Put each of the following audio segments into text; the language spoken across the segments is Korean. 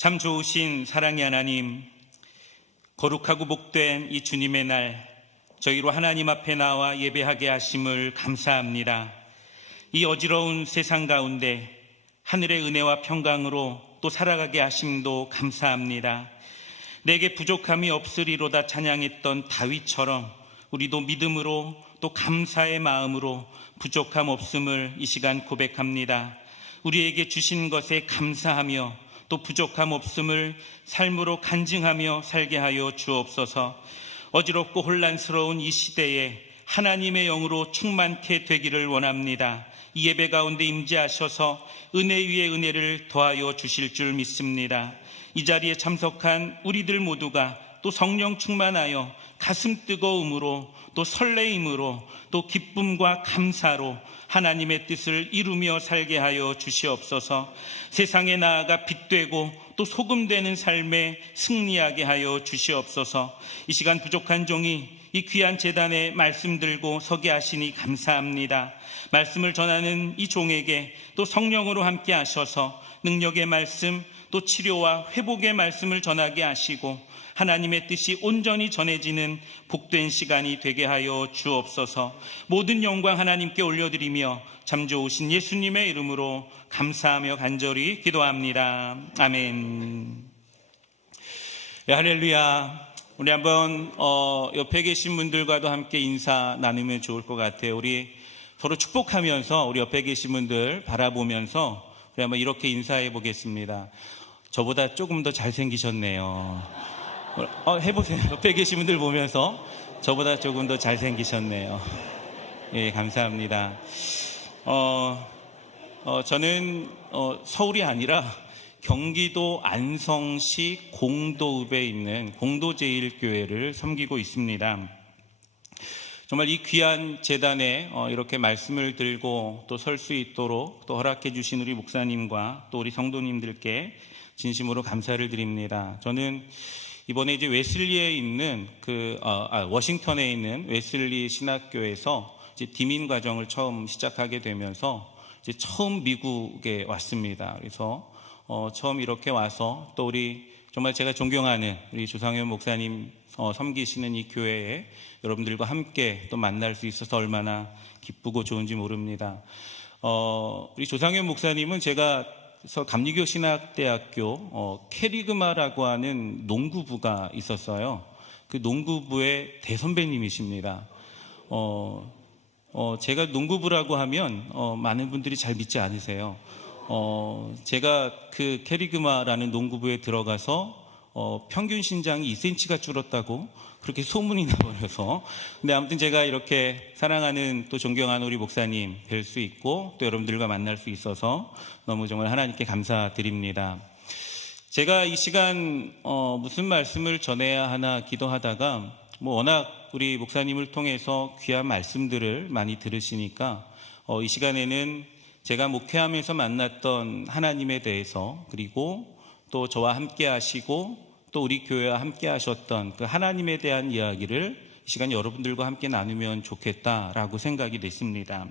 참 좋으신 사랑의 하나님, 거룩하고 복된 이 주님의 날, 저희로 하나님 앞에 나와 예배하게 하심을 감사합니다. 이 어지러운 세상 가운데 하늘의 은혜와 평강으로 또 살아가게 하심도 감사합니다. 내게 부족함이 없으리로다 찬양했던 다윗처럼 우리도 믿음으로 또 감사의 마음으로 부족함 없음을 이 시간 고백합니다. 우리에게 주신 것에 감사하며 또 부족함 없음을 삶으로 간증하며 살게 하여 주옵소서. 어지럽고 혼란스러운 이 시대에 하나님의 영으로 충만케 되기를 원합니다. 이 예배 가운데 임재하셔서 은혜 위에 은혜를 더하여 주실 줄 믿습니다. 이 자리에 참석한 우리들 모두가 또 성령 충만하여 가슴 뜨거움으로 또 설레임으로 또 기쁨과 감사로 하나님의 뜻을 이루며 살게 하여 주시옵소서. 세상에 나아가 빛되고 또 소금되는 삶에 승리하게 하여 주시옵소서. 이 시간 부족한 종이 이 귀한 제단에 말씀 들고 서게 하시니 감사합니다. 말씀을 전하는 이 종에게 또 성령으로 함께 하셔서 능력의 말씀 또 치료와 회복의 말씀을 전하게 하시고 하나님의 뜻이 온전히 전해지는 복된 시간이 되게 하여 주옵소서. 모든 영광 하나님께 올려드리며 참 좋으신 예수님의 이름으로 감사하며 간절히 기도합니다. 아멘. 네, 할렐루야. 우리 한번 옆에 계신 분들과도 함께 인사 나누면 좋을 것 같아요. 우리 서로 축복하면서 우리 옆에 계신 분들 바라보면서 우리 한번 이렇게 인사해 보겠습니다. 저보다 조금 더 잘생기셨네요. 해보세요. 옆에 계신 분들 보면서 저보다 조금 더 잘생기셨네요. 예, 감사합니다. 저는 서울이 아니라 경기도 안성시 공도읍에 있는 공도제일교회를 섬기고 있습니다. 정말 이 귀한 제단에 이렇게 말씀을 들고 또 설 수 있도록 또 허락해 주신 우리 목사님과 또 우리 성도님들께 진심으로 감사를 드립니다. 저는 이번에 이제 웨슬리에 있는 워싱턴에 있는 웨슬리 신학교에서 이제 디민 과정을 처음 시작하게 되면서 이제 처음 미국에 왔습니다. 그래서 처음 이렇게 와서 또 우리 정말 제가 존경하는 우리 조상현 목사님 섬기시는 이 교회에 여러분들과 함께 또 만날 수 있어서 얼마나 기쁘고 좋은지 모릅니다. 우리 조상현 목사님은 제가 감리교 신학대학교 캐리그마라고 하는 농구부가 있었어요. 그 농구부의 대선배님이십니다. 제가 농구부라고 하면 많은 분들이 잘 믿지 않으세요. 제가 그 캐리그마라는 농구부에 들어가서 평균 신장이 2cm가 줄었다고 그렇게 소문이 나버려서, 근데 아무튼 제가 이렇게 사랑하는 또 존경하는 우리 목사님 뵐 수 있고 또 여러분들과 만날 수 있어서 너무 정말 하나님께 감사드립니다. 제가 이 시간 무슨 말씀을 전해야 하나 기도하다가 워낙 우리 목사님을 통해서 귀한 말씀들을 많이 들으시니까 이 시간에는 제가 목회하면서 만났던 하나님에 대해서, 그리고 또 저와 함께 하시고 또 우리 교회와 함께 하셨던 그 하나님에 대한 이야기를 이 시간 여러분들과 함께 나누면 좋겠다라고 생각이 됐습니다.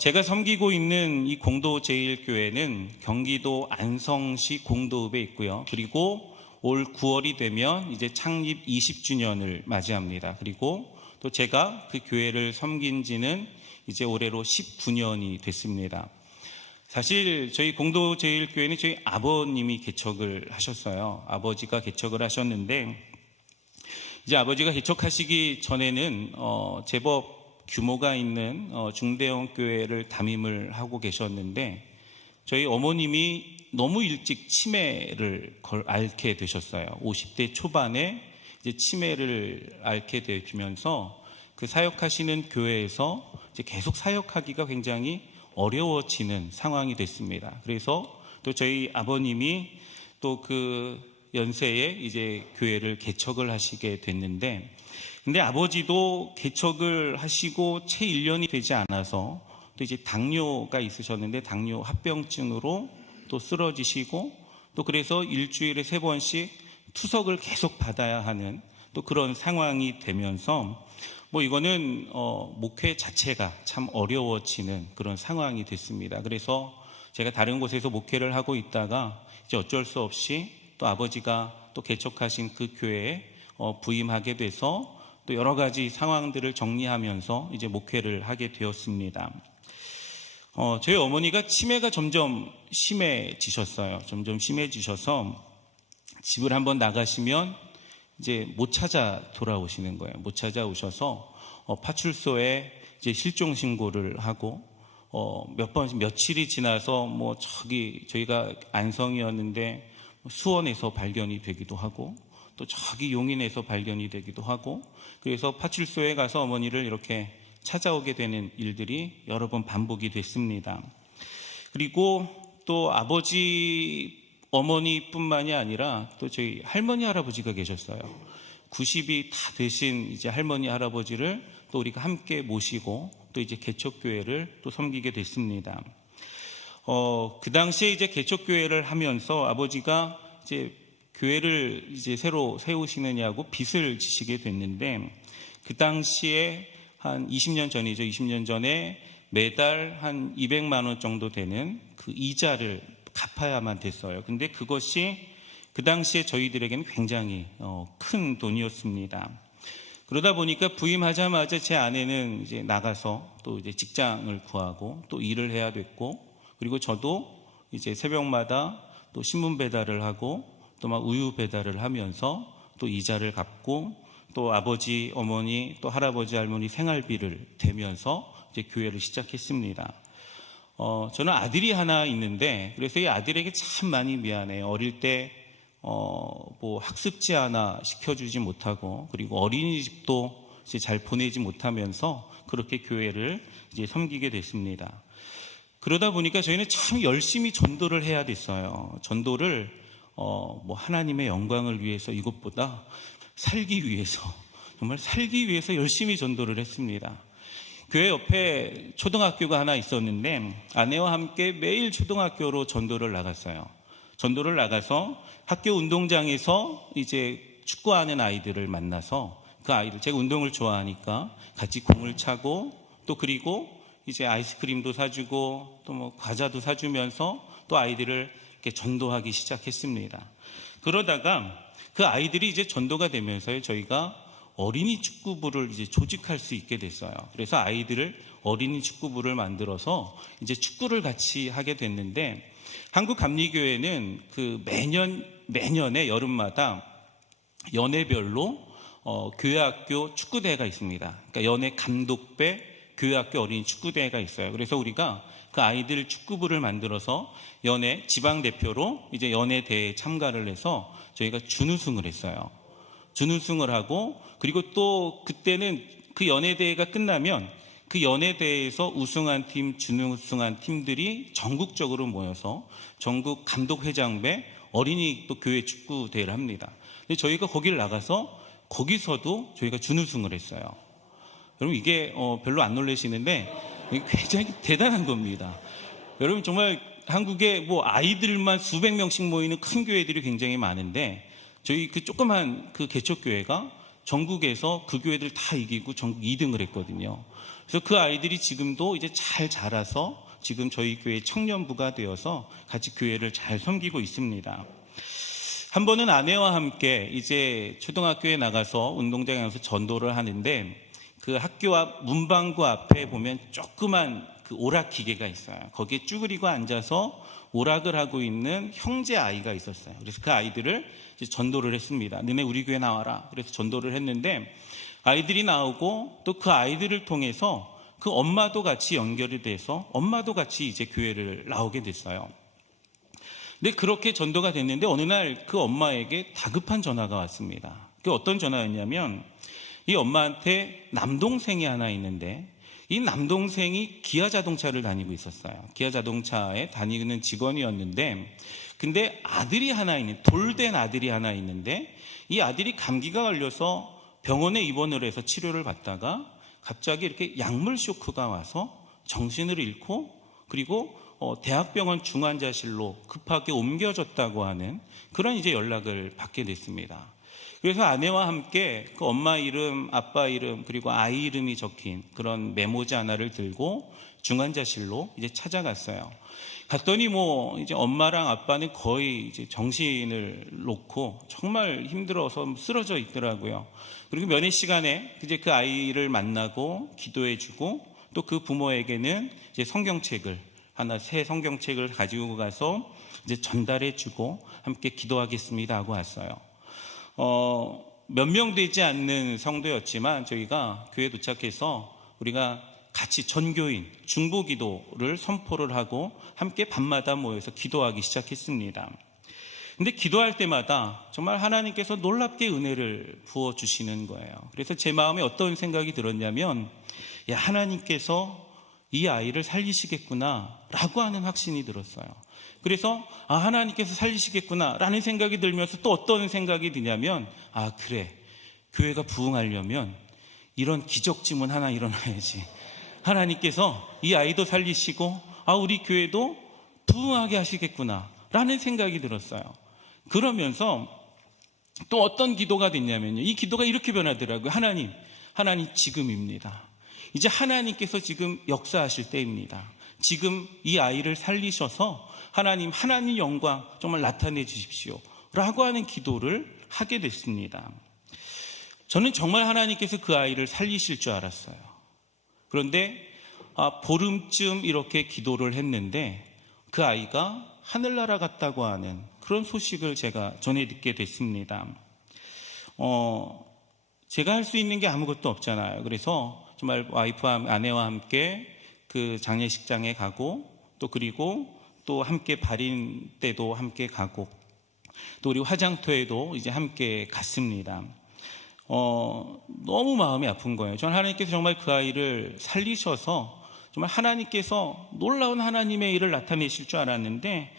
제가 섬기고 있는 이 공도제일교회는 경기도 안성시 공도읍에 있고요. 그리고 올 9월이 되면 이제 창립 20주년을 맞이합니다. 그리고 또 제가 그 교회를 섬긴 지는 이제 올해로 19년이 됐습니다. 사실 저희 공도제일교회는 저희 아버님이 개척을 하셨어요. 아버지가 개척을 하셨는데 이제 아버지가 개척하시기 전에는 제법 규모가 있는 중대형 교회를 담임을 하고 계셨는데 저희 어머님이 너무 일찍 치매를 앓게 되셨어요. 50대 초반에 이제 치매를 앓게 되시면서 그 사역하시는 교회에서 이제 계속 사역하기가 굉장히 어려워지는 상황이 됐습니다. 그래서 또 저희 아버님이 또 그 연세에 이제 교회를 개척을 하시게 됐는데, 근데 아버지도 개척을 하시고 채 1년이 되지 않아서 또 이제 당뇨가 있으셨는데 당뇨 합병증으로 또 쓰러지시고, 또 그래서 일주일에 3번씩 투석을 계속 받아야 하는 또 그런 상황이 되면서 목회 자체가 참 어려워지는 그런 상황이 됐습니다. 그래서 제가 다른 곳에서 목회를 하고 있다가 이제 어쩔 수 없이 또 아버지가 또 개척하신 그 교회에 부임하게 돼서 또 여러 가지 상황들을 정리하면서 이제 목회를 하게 되었습니다. 저희 어머니가 치매가 점점 심해지셨어요. 점점 심해지셔서 집을 한번 나가시면 이제 못 찾아 돌아오시는 거예요. 못 찾아오셔서 파출소에 이제 실종 신고를 하고 며칠이 지나서 저희가 안성이었는데 수원에서 발견이 되기도 하고 또 저기 용인에서 발견이 되기도 하고 그래서 파출소에 가서 어머니를 이렇게 찾아오게 되는 일들이 여러 번 반복이 됐습니다. 그리고 또 아버지 어머니뿐만이 아니라 또 저희 할머니 할아버지가 계셨어요. 90이 다 되신 이제 할머니 할아버지를 또 우리가 함께 모시고 또 이제 개척교회를 또 섬기게 됐습니다. 그 당시에 이제 개척교회를 하면서 아버지가 이제 교회를 이제 새로 세우시느냐고 빚을 지시게 됐는데 그 당시에 한 20년 전이죠. 20년 전에 매달 한 200만 원 정도 되는 그 이자를 갚아야만 됐어요. 근데 그것이 그 당시에 저희들에게는 굉장히 큰 돈이었습니다. 그러다 보니까 부임하자마자 제 아내는 이제 나가서 또 이제 직장을 구하고 또 일을 해야 됐고 그리고 저도 이제 새벽마다 또 신문 배달을 하고 또 막 우유 배달을 하면서 또 이자를 갚고 또 아버지, 어머니, 또 할아버지, 할머니 생활비를 대면서 이제 교회를 시작했습니다. 저는 아들이 하나 있는데 그래서 이 아들에게 참 많이 미안해요. 어릴 때 학습지 하나 시켜주지 못하고 그리고 어린이집도 이제 잘 보내지 못하면서 그렇게 교회를 이제 섬기게 됐습니다. 그러다 보니까 저희는 참 열심히 전도를 해야 됐어요. 전도를 하나님의 영광을 위해서 이것보다 살기 위해서 정말 살기 위해서 열심히 전도를 했습니다. 교회 옆에 초등학교가 하나 있었는데 아내와 함께 매일 초등학교로 전도를 나갔어요. 전도를 나가서 학교 운동장에서 이제 축구하는 아이들을 만나서 그 아이들, 제가 운동을 좋아하니까 같이 공을 차고 또 그리고 이제 아이스크림도 사주고 또 과자도 사주면서 또 아이들을 이렇게 전도하기 시작했습니다. 그러다가 그 아이들이 이제 전도가 되면서요, 저희가 어린이 축구부를 이제 조직할 수 있게 됐어요. 그래서 아이들을 어린이 축구부를 만들어서 이제 축구를 같이 하게 됐는데 한국감리교회는 그 매년의 여름마다 연회별로 교회학교 축구대회가 있습니다. 그러니까 연회 감독배 교회학교 어린이 축구대회가 있어요. 그래서 우리가 그 아이들 축구부를 만들어서 연회 지방대표로 이제 연회대회에 참가를 해서 저희가 준우승을 했어요. 준우승을 하고 그리고 또 그때는 그 연회대회가 끝나면 그 연회대회에서 우승한 팀, 준우승한 팀들이 전국적으로 모여서 전국 감독회장배 어린이 또 교회 축구대회를 합니다. 근데 저희가 거기를 나가서 거기서도 저희가 준우승을 했어요. 여러분 이게 별로 안 놀라시는데 이게 굉장히 대단한 겁니다. 여러분 정말 한국에 아이들만 수백 명씩 모이는 큰 교회들이 굉장히 많은데 저희 그 조그만 그 개척교회가 전국에서 그 교회들 다 이기고 전국 2등을 했거든요. 그래서 그 아이들이 지금도 이제 잘 자라서 지금 저희 교회 청년부가 되어서 같이 교회를 잘 섬기고 있습니다. 한 번은 아내와 함께 이제 초등학교에 나가서 운동장에 가서 전도를 하는데 그 학교 앞 문방구 앞에 보면 조그만 그 오락 기계가 있어요. 거기에 쭈그리고 앉아서 오락을 하고 있는 형제 아이가 있었어요. 그래서 그 아이들을 이제 전도를 했습니다. 너네 우리 교회 나와라. 그래서 전도를 했는데 아이들이 나오고 또 그 아이들을 통해서 그 엄마도 같이 연결이 돼서 엄마도 같이 이제 교회를 나오게 됐어요. 근데 그렇게 전도가 됐는데 어느 날 그 엄마에게 다급한 전화가 왔습니다. 그 어떤 전화였냐면 이 엄마한테 남동생이 하나 있는데 이 남동생이 기아 자동차를 다니고 있었어요. 기아 자동차에 다니는 직원이었는데 근데 아들이 하나 있는 돌된 아들이 하나 있는데 이 아들이 감기가 걸려서 병원에 입원을 해서 치료를 받다가 갑자기 이렇게 약물 쇼크가 와서 정신을 잃고 그리고 대학병원 중환자실로 급하게 옮겨졌다고 하는 그런 이제 연락을 받게 됐습니다. 그래서 아내와 함께 그 엄마 이름, 아빠 이름, 그리고 아이 이름이 적힌 그런 메모지 하나를 들고 중환자실로 이제 찾아갔어요. 갔더니 뭐 이제 엄마랑 아빠는 거의 이제 정신을 놓고 정말 힘들어서 쓰러져 있더라고요. 그리고 면회 시간에 이제 그 아이를 만나고 기도해주고 또 그 부모에게는 이제 성경책을 새 성경책을 가지고 가서 이제 전달해주고 함께 기도하겠습니다 하고 왔어요. 몇 명 되지 않는 성도였지만 저희가 교회에 도착해서 우리가 같이 전교인 중보기도를 선포를 하고 함께 밤마다 모여서 기도하기 시작했습니다. 근데 기도할 때마다 정말 하나님께서 놀랍게 은혜를 부어주시는 거예요. 그래서 제 마음에 어떤 생각이 들었냐면, 야, 하나님께서 이 아이를 살리시겠구나 라고 하는 확신이 들었어요. 그래서 하나님께서 살리시겠구나 라는 생각이 들면서 또 어떤 생각이 드냐면, 그래, 교회가 부흥하려면 이런 기적지문 하나 일어나야지. 하나님께서 이 아이도 살리시고 우리 교회도 부흥하게 하시겠구나 라는 생각이 들었어요. 그러면서 또 어떤 기도가 됐냐면요, 이 기도가 이렇게 변하더라고요. 하나님 지금입니다. 이제 하나님께서 지금 역사하실 때입니다. 지금 이 아이를 살리셔서 하나님 영광 정말 나타내 주십시오 라고 하는 기도를 하게 됐습니다. 저는 정말 하나님께서 그 아이를 살리실 줄 알았어요. 그런데 보름쯤 이렇게 기도를 했는데 그 아이가 하늘나라 갔다고 하는 그런 소식을 제가 전해 듣게 됐습니다. 제가 할 수 있는 게 아무것도 없잖아요. 그래서 정말 와이프와 아내와 함께 그 장례식장에 가고 그리고 또 함께 발인 때도 함께 가고 또 우리 화장터에도 이제 함께 갔습니다. 너무 마음이 아픈 거예요. 저는 하나님께서 정말 그 아이를 살리셔서 정말 하나님께서 놀라운 하나님의 일을 나타내실 줄 알았는데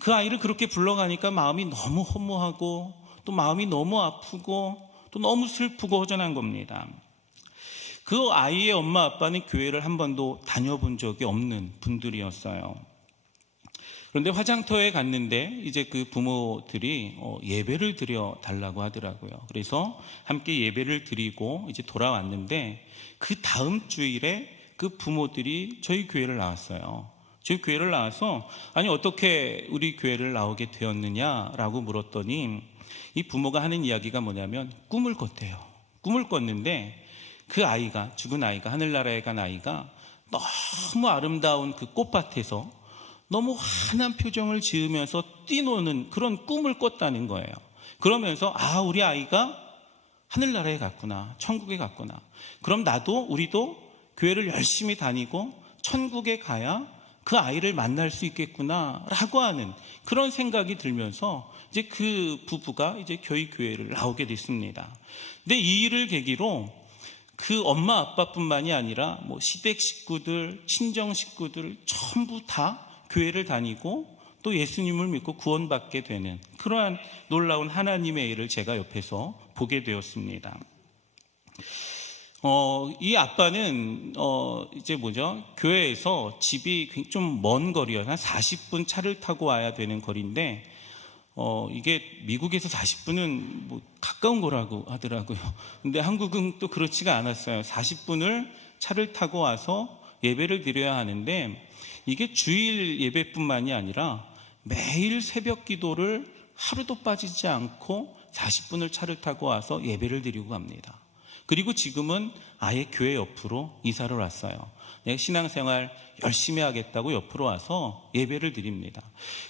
그 아이를 그렇게 불러가니까 마음이 너무 허무하고 또 마음이 너무 아프고 또 너무 슬프고 허전한 겁니다. 그 아이의 엄마 아빠는 교회를 한 번도 다녀본 적이 없는 분들이었어요. 그런데 화장터에 갔는데 이제 그 부모들이 예배를 드려 달라고 하더라고요. 그래서 함께 예배를 드리고 이제 돌아왔는데 그 다음 주일에 그 부모들이 저희 교회를 나왔어요. 저희 교회를 나와서 어떻게 우리 교회를 나오게 되었느냐라고 물었더니 이 부모가 하는 이야기가 뭐냐면 꿈을 꿨대요. 꿈을 꿨는데 그 아이가, 죽은 아이가, 하늘나라에 간 아이가 너무 아름다운 그 꽃밭에서 너무 환한 표정을 지으면서 뛰노는 그런 꿈을 꿨다는 거예요. 그러면서 우리 아이가 하늘나라에 갔구나, 천국에 갔구나. 그럼 우리도 교회를 열심히 다니고 천국에 가야 그 아이를 만날 수 있겠구나 라고 하는 그런 생각이 들면서 이제 그 부부가 이제 저희 교회를 나오게 됐습니다. 근데 이 일을 계기로 그 엄마 아빠뿐만이 아니라 뭐 시댁 식구들, 친정 식구들 전부 다 교회를 다니고 또 예수님을 믿고 구원받게 되는 그러한 놀라운 하나님의 일을 제가 옆에서 보게 되었습니다. 이 아빠는 이제 교회에서 집이 좀 먼 거리예요. 한 40분 차를 타고 와야 되는 거리인데 이게 미국에서 40분은 뭐 가까운 거라고 하더라고요. 근데 한국은 또 그렇지가 않았어요. 40분을 차를 타고 와서 예배를 드려야 하는데 이게 주일 예배뿐만이 아니라 매일 새벽 기도를 하루도 빠지지 않고 40분을 차를 타고 와서 예배를 드리고 갑니다. 그리고 지금은 아예 교회 옆으로 이사를 왔어요. 내가 신앙생활 열심히 하겠다고 옆으로 와서 예배를 드립니다.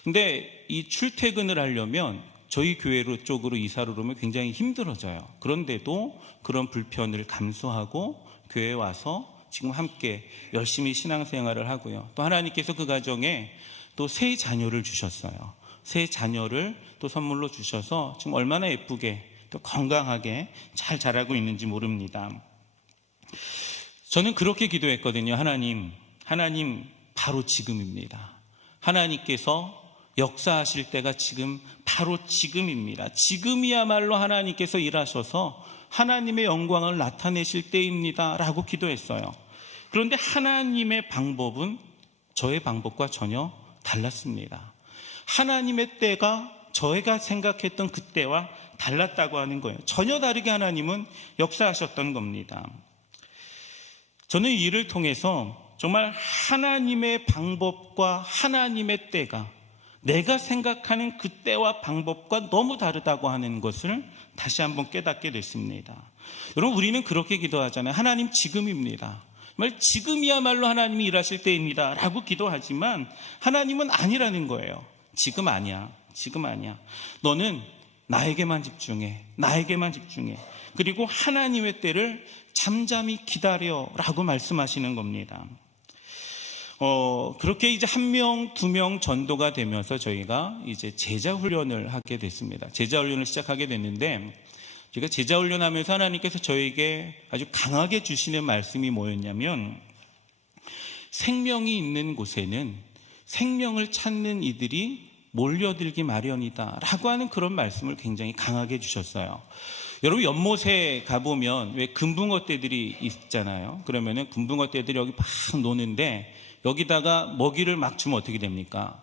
근데 이 출퇴근을 하려면 저희 교회 쪽으로 이사를 오면 굉장히 힘들어져요. 그런데도 그런 불편을 감수하고 교회에 와서 지금 함께 열심히 신앙생활을 하고요. 또 하나님께서 그 가정에 또 새 자녀를 주셨어요. 새 자녀를 또 선물로 주셔서 지금 얼마나 예쁘게 또 건강하게 잘 자라고 있는지 모릅니다. 저는 그렇게 기도했거든요. 하나님 바로 지금입니다. 하나님께서 역사하실 때가 지금 바로 지금입니다. 지금이야말로 하나님께서 일하셔서 하나님의 영광을 나타내실 때입니다 라고 기도했어요. 그런데 하나님의 방법은 저의 방법과 전혀 달랐습니다. 하나님의 때가 저희가 생각했던 그 때와 달랐다고 하는 거예요. 전혀 다르게 하나님은 역사하셨던 겁니다. 저는 이 일을 통해서 정말 하나님의 방법과 하나님의 때가 내가 생각하는 그 때와 방법과 너무 다르다고 하는 것을 다시 한번 깨닫게 됐습니다. 여러분, 우리는 그렇게 기도하잖아요. 하나님, 지금입니다. 정말 지금이야말로 하나님이 일하실 때입니다 라고 기도하지만 하나님은 아니라는 거예요. 지금 아니야. 지금 아니야. 너는 나에게만 집중해. 나에게만 집중해. 그리고 하나님의 때를 잠잠히 기다려 라고 말씀하시는 겁니다. 그렇게 이제 1명, 2명 전도가 되면서 저희가 이제 제자 훈련을 하게 됐습니다. 제자 훈련을 시작하게 됐는데, 제가 제자 훈련하면서 하나님께서 저에게 아주 강하게 주시는 말씀이 뭐였냐면, 생명이 있는 곳에는 생명을 찾는 이들이 몰려들기 마련이다 라고 하는 그런 말씀을 굉장히 강하게 주셨어요. 여러분, 연못에 가보면 왜 금붕어 떼들이 있잖아요. 그러면은 금붕어 떼들이 여기 막 노는데 여기다가 먹이를 막 주면 어떻게 됩니까?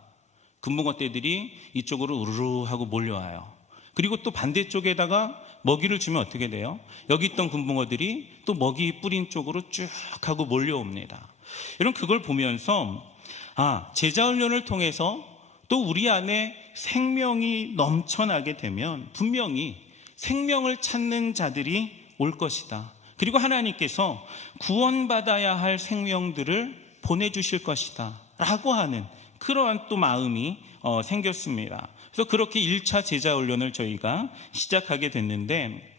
금붕어 떼들이 이쪽으로 우르르 하고 몰려와요. 그리고 또 반대쪽에다가 먹이를 주면 어떻게 돼요? 여기 있던 금붕어들이 또 먹이 뿌린 쪽으로 쭉 하고 몰려옵니다. 여러분, 그걸 보면서 제자 훈련을 통해서 또 우리 안에 생명이 넘쳐나게 되면 분명히 생명을 찾는 자들이 올 것이다. 그리고 하나님께서 구원받아야 할 생명들을 보내주실 것이다 라고 하는 그러한 또 마음이 생겼습니다. 그래서 그렇게 1차 제자훈련을 저희가 시작하게 됐는데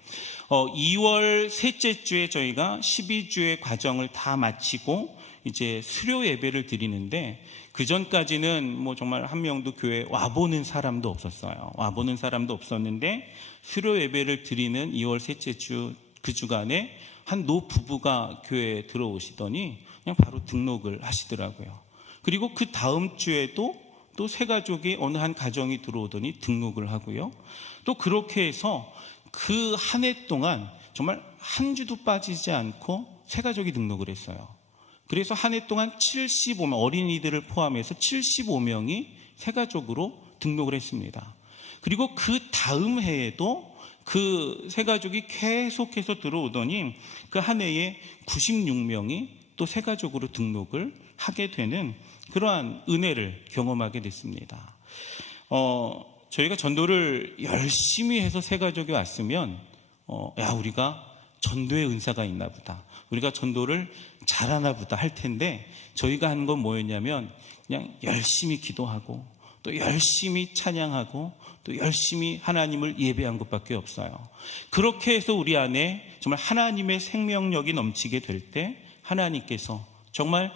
2월 셋째 주에 저희가 12주의 과정을 다 마치고 이제 수료 예배를 드리는데, 그 전까지는 뭐 정말 한 명도 교회에 와보는 사람도 없었어요. 와보는 사람도 없었는데 수료 예배를 드리는 2월 셋째 주 그 주간에 한 노부부가 교회에 들어오시더니 그냥 바로 등록을 하시더라고요. 그리고 그 다음 주에도 또 세 가족이 어느 한 가정이 들어오더니 등록을 하고요. 또 그렇게 해서 그 한 해 동안 정말 한 주도 빠지지 않고 세 가족이 등록을 했어요. 그래서 한 해 동안 75명, 어린이들을 포함해서 75명이 세 가족으로 등록을 했습니다. 그리고 그 다음 해에도 그 세 가족이 계속해서 들어오더니 그 한 해에 96명이 또 세 가족으로 등록을 하게 되는 그러한 은혜를 경험하게 됐습니다. 저희가 전도를 열심히 해서 세 가족이 왔으면 우리가 전도의 은사가 있나 보다, 우리가 전도를 잘하나 보다 할 텐데, 저희가 하는 건 뭐였냐면 그냥 열심히 기도하고 또 열심히 찬양하고 또 열심히 하나님을 예배한 것밖에 없어요. 그렇게 해서 우리 안에 정말 하나님의 생명력이 넘치게 될 때 하나님께서 정말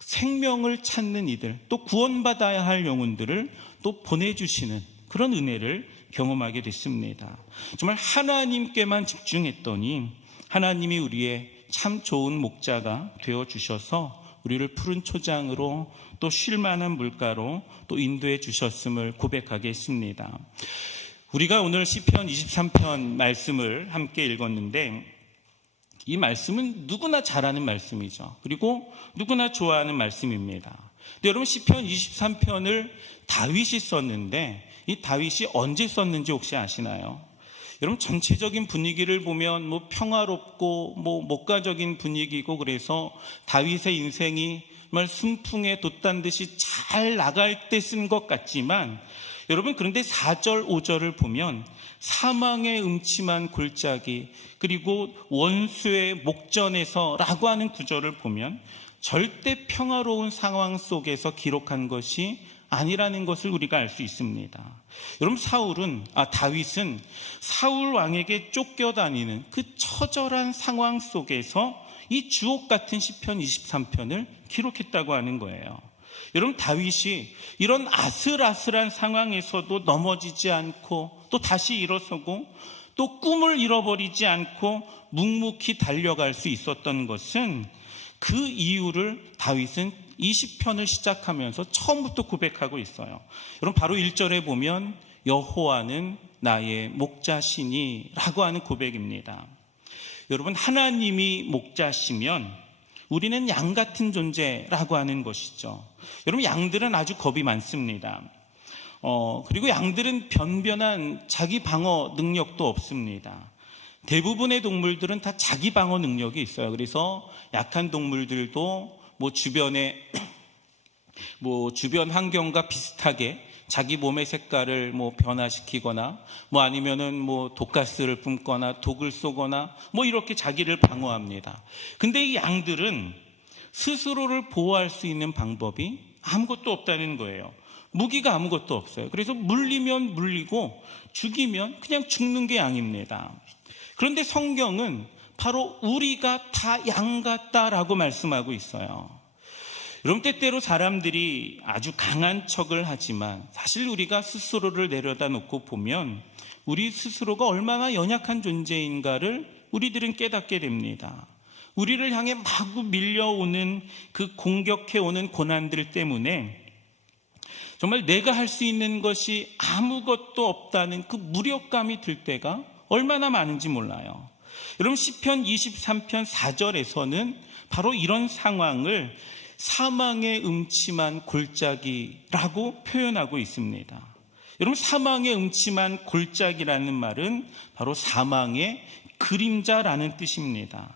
생명을 찾는 이들, 또 구원받아야 할 영혼들을 또 보내주시는 그런 은혜를 경험하게 됐습니다. 정말 하나님께만 집중했더니 하나님이 우리의 참 좋은 목자가 되어주셔서 우리를 푸른 초장으로 또 쉴만한 물가로 또 인도해 주셨음을 고백하겠습니다. 우리가 오늘 시편 23편 말씀을 함께 읽었는데, 이 말씀은 누구나 잘 아는 말씀이죠. 그리고 누구나 좋아하는 말씀입니다. 근데 여러분, 시편 23편을 다윗이 썼는데 이 다윗이 언제 썼는지 혹시 아시나요? 여러분, 전체적인 분위기를 보면 뭐 평화롭고 뭐 목가적인 분위기고, 그래서 다윗의 인생이 정말 순풍에 돛단 듯이 잘 나갈 때 쓴 것 같지만, 여러분, 그런데 4절 5절을 보면 사망의 음침한 골짜기, 그리고 원수의 목전에서 라고 하는 구절을 보면 절대 평화로운 상황 속에서 기록한 것이 아니라는 것을 우리가 알 수 있습니다. 여러분, 다윗은 사울 왕에게 쫓겨다니는 그 처절한 상황 속에서 이 주옥 같은 시편 23편을 기록했다고 하는 거예요. 여러분, 다윗이 이런 아슬아슬한 상황에서도 넘어지지 않고 또 다시 일어서고 또 꿈을 잃어버리지 않고 묵묵히 달려갈 수 있었던 것은, 그 이유를 다윗은 이 시편을 시작하면서 처음부터 고백하고 있어요. 여러분, 바로 1절에 보면 여호와는 나의 목자시니 라고 하는 고백입니다. 여러분, 하나님이 목자시면 우리는 양 같은 존재라고 하는 것이죠. 여러분, 양들은 아주 겁이 많습니다. 그리고 양들은 변변한 자기 방어 능력도 없습니다. 대부분의 동물들은 다 자기 방어 능력이 있어요. 그래서 약한 동물들도 주변에 주변 환경과 비슷하게 자기 몸의 색깔을 변화시키거나 아니면은 독가스를 뿜거나 독을 쏘거나 이렇게 자기를 방어합니다. 근데 이 양들은 스스로를 보호할 수 있는 방법이 아무것도 없다는 거예요. 무기가 아무것도 없어요. 그래서 물리면 물리고 죽이면 그냥 죽는 게 양입니다. 그런데 성경은 바로 우리가 다 양 같다라고 말씀하고 있어요. 여러분, 때때로 사람들이 아주 강한 척을 하지만 사실 우리가 스스로를 내려다 놓고 보면 우리 스스로가 얼마나 연약한 존재인가를 우리들은 깨닫게 됩니다. 우리를 향해 마구 밀려오는 그 공격해오는 고난들 때문에 정말 내가 할 수 있는 것이 아무것도 없다는 그 무력감이 들 때가 얼마나 많은지 몰라요. 여러분, 시편 23편 4절에서는 바로 이런 상황을 사망의 음침한 골짜기라고 표현하고 있습니다. 여러분, 사망의 음침한 골짜기라는 말은 바로 사망의 그림자라는 뜻입니다.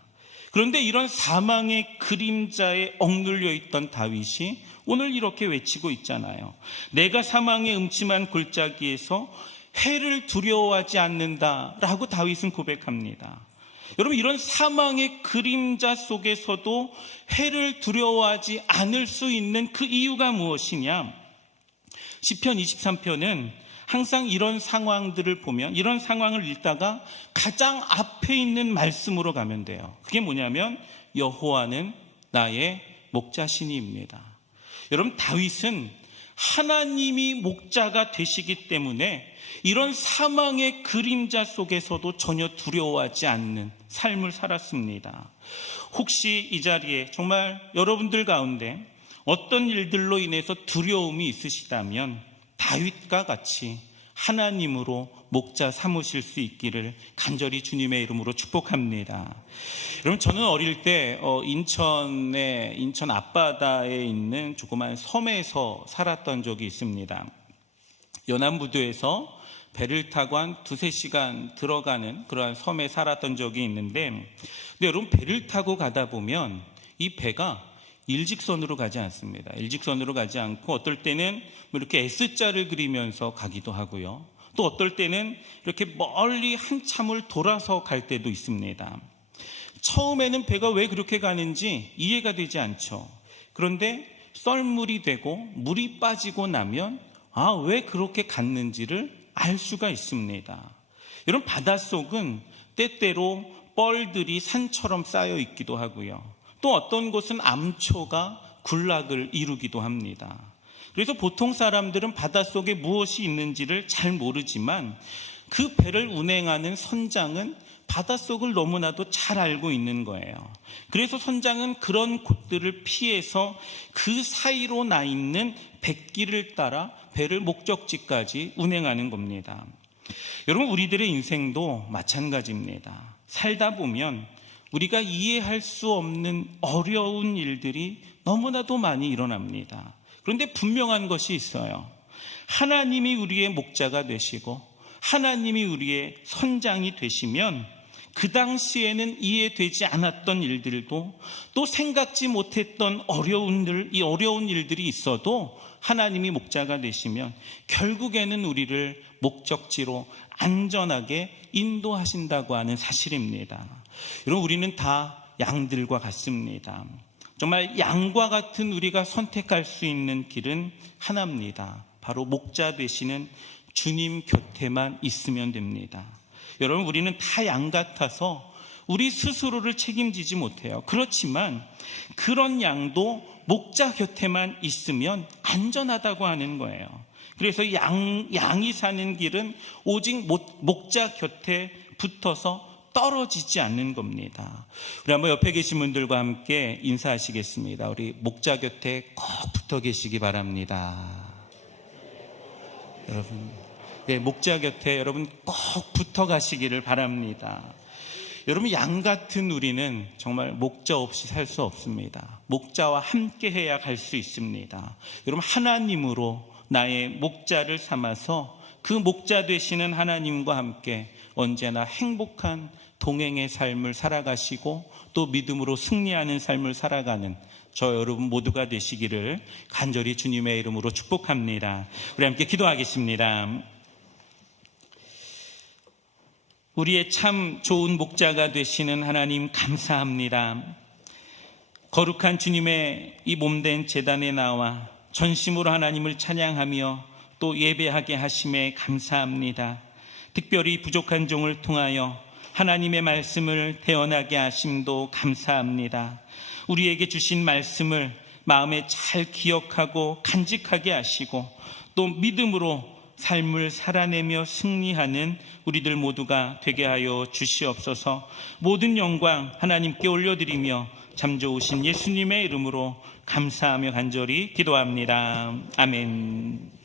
그런데 이런 사망의 그림자에 억눌려 있던 다윗이 오늘 이렇게 외치고 있잖아요. 내가 사망의 음침한 골짜기에서 해를 두려워하지 않는다라고 다윗은 고백합니다. 여러분, 이런 사망의 그림자 속에서도 해를 두려워하지 않을 수 있는 그 이유가 무엇이냐? 시편 23편은 항상 이런 상황들을 보면, 이런 상황을 읽다가 가장 앞에 있는 말씀으로 가면 돼요. 그게 뭐냐면 여호와는 나의 목자시니입니다. 여러분, 다윗은 하나님이 목자가 되시기 때문에 이런 사망의 그림자 속에서도 전혀 두려워하지 않는 삶을 살았습니다. 혹시 이 자리에 정말 여러분들 가운데 어떤 일들로 인해서 두려움이 있으시다면 다윗과 같이 하나님으로 목자 삼으실 수 있기를 간절히 주님의 이름으로 축복합니다. 여러분, 저는 어릴 때 인천 앞바다에 있는 조그만 섬에서 살았던 적이 있습니다. 연안부두에서 배를 타고 한 2-3시간 들어가는 그러한 섬에 살았던 적이 있는데, 근데 여러분, 배를 타고 가다 보면 이 배가 일직선으로 가지 않습니다. 일직선으로 가지 않고 어떨 때는 이렇게 S자를 그리면서 가기도 하고요. 또 어떨 때는 이렇게 멀리 한참을 돌아서 갈 때도 있습니다. 처음에는 배가 왜 그렇게 가는지 이해가 되지 않죠. 그런데 썰물이 되고 물이 빠지고 나면 왜 그렇게 갔는지를 알 수가 있습니다. 여러분, 바닷속은 때때로 뻘들이 산처럼 쌓여 있기도 하고요. 또 어떤 곳은 암초가 군락을 이루기도 합니다. 그래서 보통 사람들은 바닷속에 무엇이 있는지를 잘 모르지만 그 배를 운행하는 선장은 바닷속을 너무나도 잘 알고 있는 거예요. 그래서 선장은 그런 곳들을 피해서 그 사이로 나 있는 뱃길을 따라 배를 목적지까지 운행하는 겁니다. 여러분, 우리들의 인생도 마찬가지입니다. 살다 보면 우리가 이해할 수 없는 어려운 일들이 너무나도 많이 일어납니다. 그런데 분명한 것이 있어요. 하나님이 우리의 목자가 되시고 하나님이 우리의 선장이 되시면 그 당시에는 이해되지 않았던 일들도, 또 생각지 못했던 어려운 일들이 있어도 하나님이 목자가 되시면 결국에는 우리를 목적지로 안전하게 인도하신다고 하는 사실입니다. 여러분, 우리는 다 양들과 같습니다. 정말 양과 같은 우리가 선택할 수 있는 길은 하나입니다. 바로 목자 되시는 주님 곁에만 있으면 됩니다. 여러분, 우리는 다 양 같아서 우리 스스로를 책임지지 못해요. 그렇지만 그런 양도 목자 곁에만 있으면 안전하다고 하는 거예요. 그래서 양이 사는 길은 오직 목자 곁에 붙어서 떨어지지 않는 겁니다. 우리 한번 옆에 계신 분들과 함께 인사하시겠습니다. 우리 목자 곁에 꼭 붙어 계시기 바랍니다. 여러분, 목자 곁에 여러분 꼭 붙어 가시기를 바랍니다. 여러분, 양 같은 우리는 정말 목자 없이 살 수 없습니다. 목자와 함께 해야 갈 수 있습니다. 여러분, 하나님으로 나의 목자를 삼아서 그 목자 되시는 하나님과 함께 언제나 행복한 동행의 삶을 살아가시고 또 믿음으로 승리하는 삶을 살아가는 저 여러분 모두가 되시기를 간절히 주님의 이름으로 축복합니다. 우리 함께 기도하겠습니다. 우리의 참 좋은 목자가 되시는 하나님 감사합니다. 거룩한 주님의 이 몸된 제단에 나와 전심으로 하나님을 찬양하며 또 예배하게 하심에 감사합니다. 특별히 부족한 종을 통하여 하나님의 말씀을 대언하게 하심도 감사합니다. 우리에게 주신 말씀을 마음에 잘 기억하고 간직하게 하시고 또 믿음으로 삶을 살아내며 승리하는 우리들 모두가 되게 하여 주시옵소서. 모든 영광 하나님께 올려드리며 참 좋으신 예수님의 이름으로 감사하며 간절히 기도합니다. 아멘.